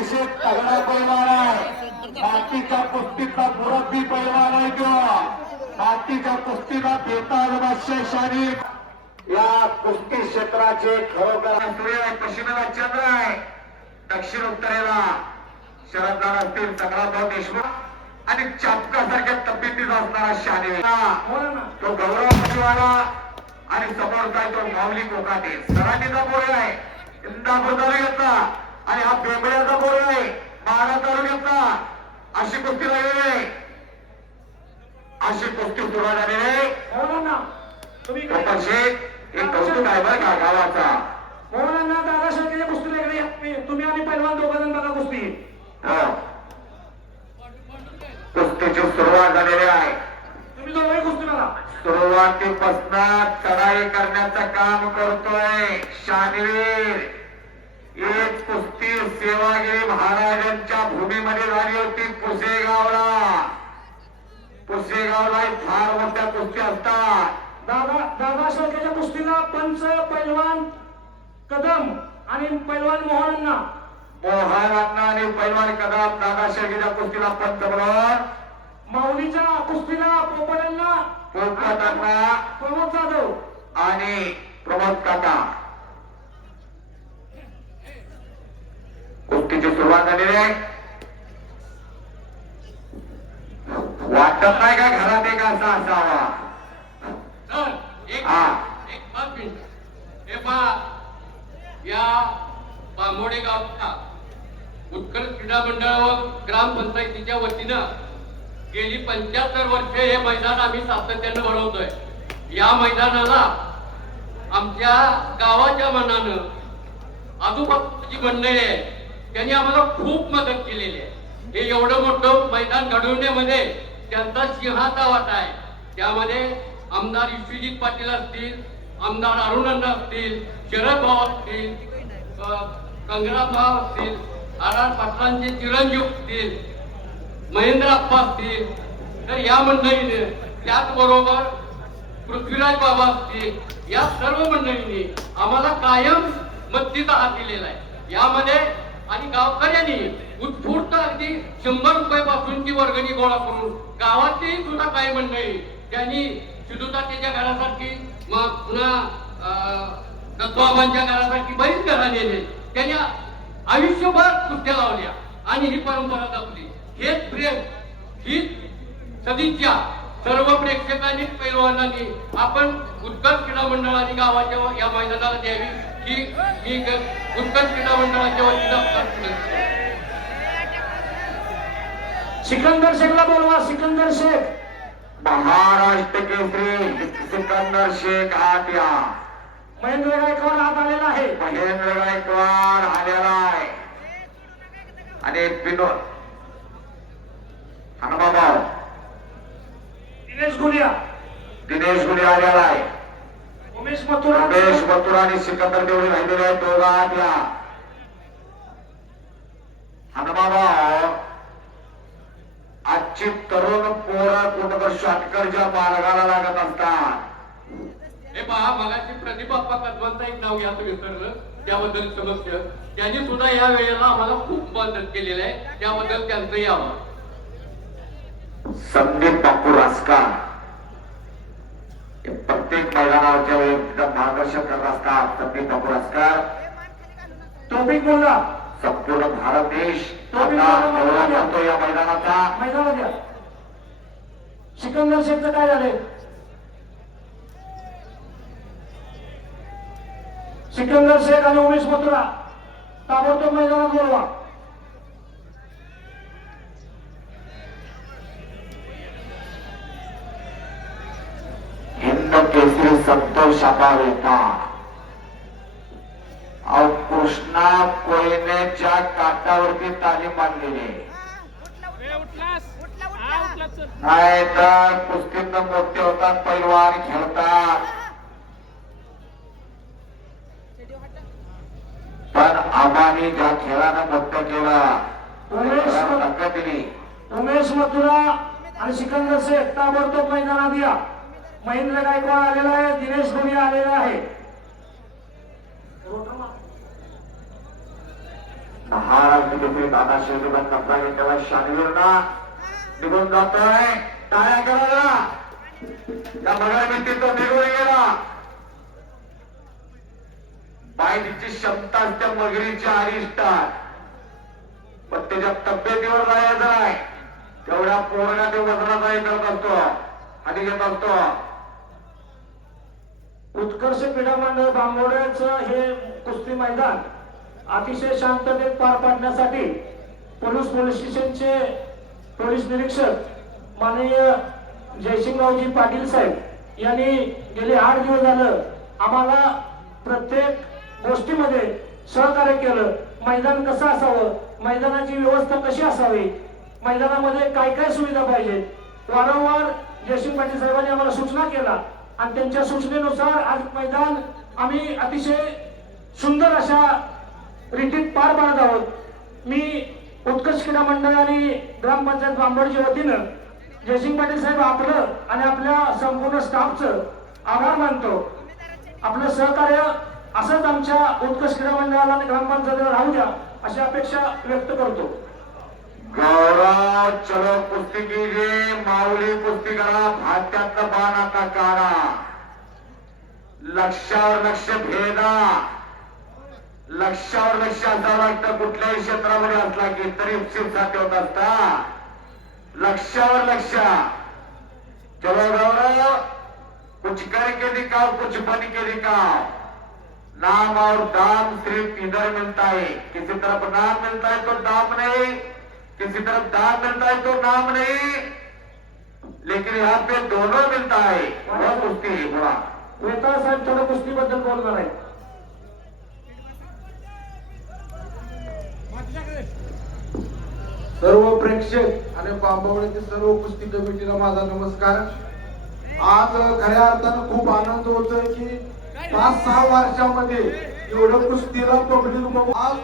अतिशय तगडा पैलवान आहे. मातीच्या कुस्तीचा मुरब्बी पैलवान आहे तो. मातीच्या कुस्तीला बेताज बादशाह शाही या कुस्ती क्षेत्राचे खरोखर सूर्य आहे, पश्चिमेला चंद्र आहे, दक्षिण उत्तरेला शरददार असतील संग्रामभाऊ देशमुख आणि चापकासारख्या तब्येतीत असणारा शाने तो गौरव मुलीवाला आणि समोरचा तो माऊली कोकाटे. सराटीचा बोरे आहे इंदापूर तालुक्यातला आणि हा बेंबळ्याचा बोरे आहे माढा तालुक्यातला. अशी कुस्ती लागलेली आहे, अशी कुस्ती सुरू झालेली आहे. एक कौतुक आहे बरं का गावाचा. मोहनांना दादा शर्केच्या कुस्ती लागली. तुम्ही आणि पैलवान दोघ जण बघा कुस्ती. कुस्तीची सुरुवात झालेली आहे. तुम्ही दोघे कुस्ती बघा. सुरुवातीपासून चढाई करण्याचं काम करतोय शानवीर. एक कुस्ती सेवागिरी महाराजांच्या भूमीमध्ये झाली होती पुसेगावला. पुसेगावला फार मोठ्या कुस्ती असतात. दादा शर्केच्या कुस्तीला पंच पैलवान कदम आणि पैलवान मोहनांना आणि पैलवान कदम. दादा शर्केच्या कुस्तीला पंच म्हणून. माऊलीच्या कुस्तीला पोपटांना प्रमोद जाधव आणि प्रमोद काका. कुस्तीची सुरुवात झालेली आहे. वाटत नाही का घरात एक असा असावा. या बांबोडे गावच्या उत्कर्ष क्रीडा मंडळ व ग्रामपंचायतीच्या वतीनं गेली 75 वर्ष हे मैदान आम्ही सातत्यानं भरवतोय. या मैदानाला आमच्या गावाच्या मनानं आजूबाजूची मंडळी आहे त्यांनी आम्हाला खूप मदत केलेली आहे. हे एवढं मोठं मैदान घडवण्यामध्ये त्यांचा सिंहाचा वाटा आहे. त्यामध्ये आमदार विश्वजित पाटील असतील, आमदार अरुणअण्णा असतील, शरद भाऊ असतील, कंगराभाऊ असतील, आर पाटलांचे चिरंजीव असतील, महेंद्र अप्पा असतील. तर या मंडळीने त्याचबरोबर पृथ्वीराज बाबा असतील, या सर्व मंडळींनी आम्हाला कायम मदतीचा हात दिलेला आहे. यामध्ये आणि गावकऱ्यांनी उत्स्फूर्त अगदी 100 रुपयापासूनची वर्गणी गोळा करून गावातली सुद्धा काही मंडळी त्यांनी सिद्धूतात्याच्या घरासारखी मग पुन्हा दत्तबाबांच्या घरासारखी बरीच घरं नेले. त्यांनी आयुष्यभर कुस्त्या लावल्या आणि ही परंपरा जपली. हेच प्रेम, हीच सदिच्छा सर्व प्रेक्षकांनी पैलवानांनी आपण उत्कर्ष क्रीडा मंडळाने गावाच्या या मैदानाला द्यावी ही उत्कर्ष क्रीडा मंडळाच्या वतीनं. सिकंदर शेखला बोलवा. सिकंदर शेख महाराष्ट्र केसरी सिकंदर शेख आत्या. महेंद्र गायकवाड आत आलेला आहे. महेंद्र गायकवाड आलेला आहे आणि विनोद हनुमाबाव दिनेश गुलिया आलेला आहे. उमेश मथुरा आणि सिकंदर तेवढे राहिलेले आहेत. दोघा आत्या हनुमाबाव. आजची तरुण पोरं कुठं शॉर्टकटच्या मार्गाला लागत असतात. हे पहा मगाशी प्रदीप बाप्पा कदमांचं एक नाव घ्यायचं विसरलं, त्याबद्दल समक्ष त्यांनी सुद्धा या वेळेला आम्हाला खूप मदत केलेली आहे. त्याबद्दल त्यांचं यावं. संदीप बापू रासकार प्रत्येक मैदानावरच्या मार्गदर्शन करत असतात. संदीप बापू रासकार टॉपिक बोलला. संपूर्ण भारत देश करतो या मैदानाचा. सिकंदर शेखचं काय झाले? सिकंदर शेख आणि उमेश मथुरा ताबडतोब मैदानात बोलवा. हिंद केसरी संतोष आबावेता कृष्णा कोयनेच्या काठावरती तालीम बांधलेली नाही तर कुस्तीत मोठे होतात, पैलवान खेळतात. पण आबांनी ज्या खेळानं मोठं केलं दिली. उमेश मथुरा आणि सिकंदर शेख ताबडतोब मैदानात या. महेंद्र गायकवाड आलेला आहे. दिनेश गुलिया आलेला आहे. महाराष्ट्र केसरी दादा शेजोबा कपडा घेतलेला शानवीरना निघून जातोय. टाळ्या करायला त्या बघा मी तो निघून गेला. पायची क्षमता त्या मगरीच्या अरिष्टात, पण त्याच्या तब्येतीवर जायचं नाही. तेवढ्या पोरगा ते वजनाचाही करत असतो आणि घेत असतो. उत्कर्ष क्रीडा मंडळ बांबोड्याचं हे कुस्ती मैदान अतिशय शांततेत पार पाडण्यासाठी पोलीस स्टेशनचे पोलीस निरीक्षक माननीय जयसिंगरावजी पाटील साहेब यांनी गेले 8 दिवस झालं आम्हाला प्रत्येक गोष्टीमध्ये सहकार्य केलं. मैदान कसं असावं, मैदानाची व्यवस्था कशी असावी, मैदानामध्ये काय काय सुविधा पाहिजे, वारंवार जयसिंग पाटील साहेबांनी आम्हाला सूचना केला आणि त्यांच्या सूचनेनुसार आज मैदान आम्ही अतिशय सुंदर अशा रीतीत पार पाडत आहोत. मी उत्कर्ष क्रीडा मंडळ आणि ग्रामपंचायत बांबोडच्या वतीनं जयसिंग पाटील साहेब आपलं आणि आपल्या संपूर्ण स्टाफचं आभार मानतो. आपलं सहकार्य असंच आमच्या उत्कर्ष क्रीडा मंडळाला आणि ग्रामपंचायतीला राहू द्या अशी अपेक्षा व्यक्त करतो. गौरव चलो कुस्ती कीजिए. माऊली कुस्ती करा. भात्यातलं बाण आता काढा. लक्ष्यावर लक्ष भेदा. लक्ष्यावर लक्ष असावं लागतं कुठल्याही क्षेत्रामध्ये असला की तरी साध्य होत असता. लक्ष्यावर लक्ष. चलो गौरव, कुछ करके दिखाओ, कुछ बन के दिखाओ. नाम और दाम सिर्फ इधर मिलता है. किसी तरफ नाम मिलता है तो दाम नहीं, किसी तरफ दाम मिलता है तो नाम नहीं, लेकिन यहाँ पे दोनों मिलता है. वो कुस्ती है. बोला वेताळ साहेब थोडं कुस्तीबद्दल बोलणार आहे. सर्व प्रेक्षक आणि बांबवड्यातील सर्व कुस्ती कमिटीला माझा नमस्कार. आज खऱ्या अर्थानं खूप आनंद होतोय की 5-6 वर्षामध्ये एवढं कुस्तीला पब्लिक बघून आज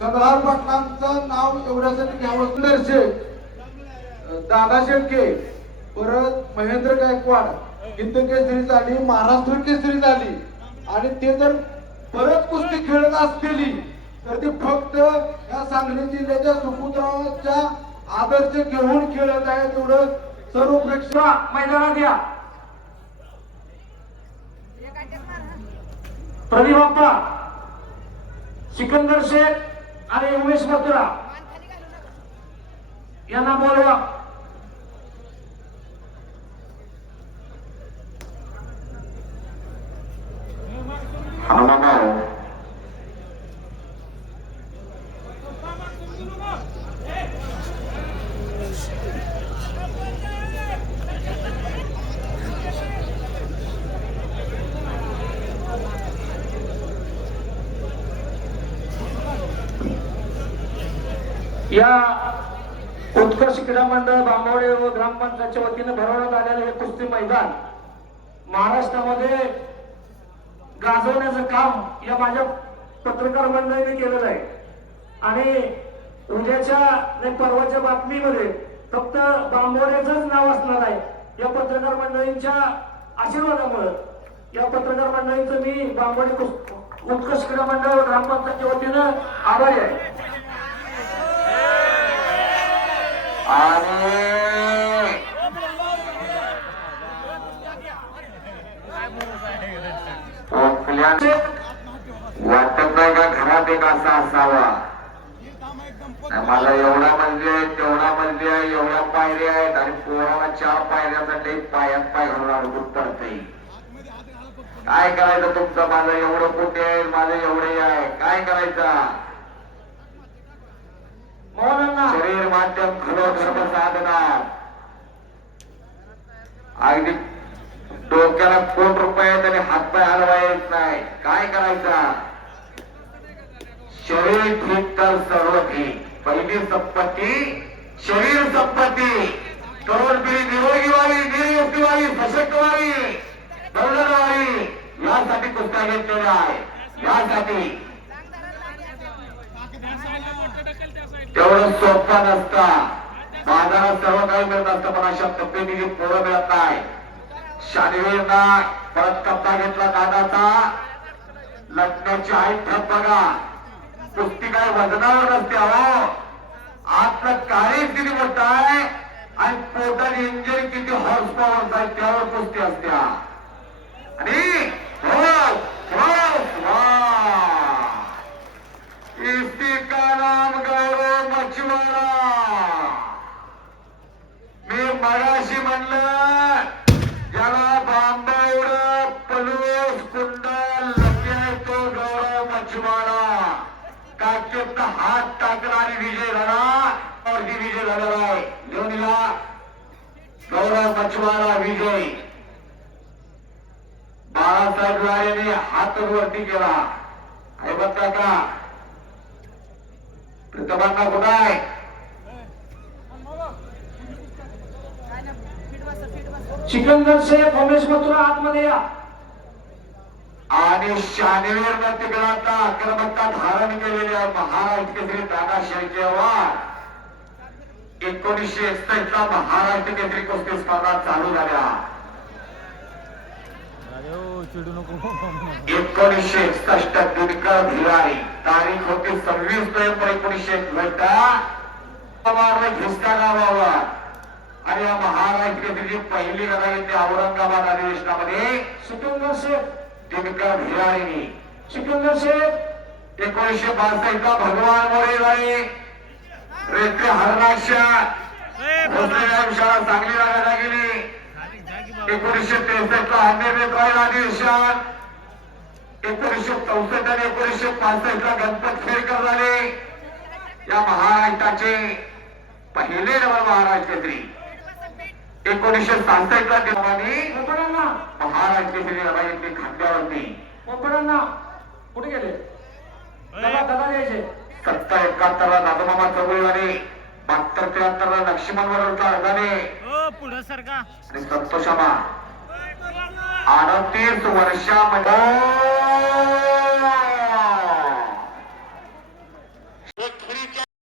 चंद्रहार पाटलांचं नाव एवढ्यासाठी घ्यावं. दर्शक दादा शेटके, परत महेंद्र गायकवाड हिंद केसरी झाली, महाराष्ट्र केसरी झाली आणि ते जर परत कुस्ती खेळत असतील तर ते फक्त या सांगली जिल्ह्याच्या सुपुत्राच्या आदर्श घेऊन खेळत आहे. तेवढं सर्व प्रेक्षक मैदानात या. प्रदीप बाप्पा, सिकंदर शेख आणि उमेश मथुरा यांना बोलवा. या उत्कर्ष क्रीडा मंडळ बांबवडे व ग्रामपंचायतच्या वतीने भरवण्यात आलेले हे कुस्ती मैदान महाराष्ट्रामध्ये गाजवण्याचं काम या माझ्या पत्रकार मंडळीने केलेलं आहे. आणि उद्याच्या परवाच्या बातमीमध्ये फक्त बांबवड्याचंच नाव असणार आहे. या पत्रकार मंडळींच्या आशीर्वादामुळे या पत्रकार मंडळीचं मी बांबवडे उत्कर्ष क्रीडा मंडळ व ग्रामपंचायतच्या वतीनं आभारी आहे. वाटत नाही का घरात एक असा असावा. मला एवढा म्हणजे तेवढा म्हणजे एवढ्या पायऱ्या आहेत आणि पोराला 4 पायऱ्यासाठी पायात पाय घालून अडकून पडते. काय करायचं तुमचं? माझं एवढं कुठे आहे, माझं एवढे आहे, काय करायचं? शरीर माध्यम खरोखर साधना. अगदी डोक्याला ₹1 कोटी आहेत आणि हातपाय हलवायच नाही. काय करायचं? शरीर ठीक तर सर्व ठीक. पहिली संपत्ती शरीर संपत्ती. तरुण पिढी निरोगी व्हावी, निर्युक्ती व्हावी, सशक्त व्हावी, दौलत व्हावी यासाठी कुस्त्या घेतलेल्या आहे. यासाठी तेवढं सोपं नसतं. बाजारात सर्व काही मिळत असतं पण अशा तब्येतीची पोरं मिळत नाही. शानवीरना परत कप्पा घेतला दादाचा. लटण्याची आई ठप बघा. कुस्ती काय वजनावर नसते हो, आतलं काळीच किती मोठं आहे आणि पोटात इंजिन किती हॉर्स पॉवर आहे त्यावर कुस्ती असत्या. आणि इसी का नाम गौरव मछुआरा. मी मगाशी म्हणलं ज्याला बांबवड पलूस कुंडल लगे तो गौरव मछुआरा. काकेत हात टाकणारी विजय झाला और विजय झालेला आहे. घेऊन या गौरव मछुआरा विजय. बाळासाहेब लाडेने हात वरती केला. हे बघता का प्रतिभांना कुठं आहे? सिकंदर शेख उमेश मथुरा आतमध्ये या. आणि शानिवेर न तिकडे आता आक्रमकता धारण केलेली आहे महाराष्ट्र केसरी दादाशाही जवान. 1961 ला महाराष्ट्र केसरी कुस्ती स्पर्धा चालू झाल्या. 1961 दिनकर भिलारी. तारीख होती 26 नोव्हेंबर 1961. घिसका गावावर आणि या महाराष्ट्र केसरीची पहिली लढाई येते औरंगाबाद अधिवेशनामध्ये. सिकंदर शेख दिनकर भिलारी. सिकंदर शेख 1962 ला भगवान मोरे झाले. रेते हरणाक्षा शाळा चांगली लागायला गेली. 1963 ला आंबेडकर अधिवेशन. 1964 आणि 1965 ला गणपत खेडकर झाले. या महाराष्ट्राचे पहिले डबल महाराष्ट्र केसरी. 1967 ला देवानी पोपडांना महाराष्ट्र केसरी लढाई खांद्यावरती. पोपडांना कुठे गेले? दादा द्यायचे. 70-71 ला दादोमामा चौगुलेवाले. 72-73 ला लक्ष्मण वरवडकर अर्धाने पुढं सरका आणि संतोषामा. 38 वर्षामध्ये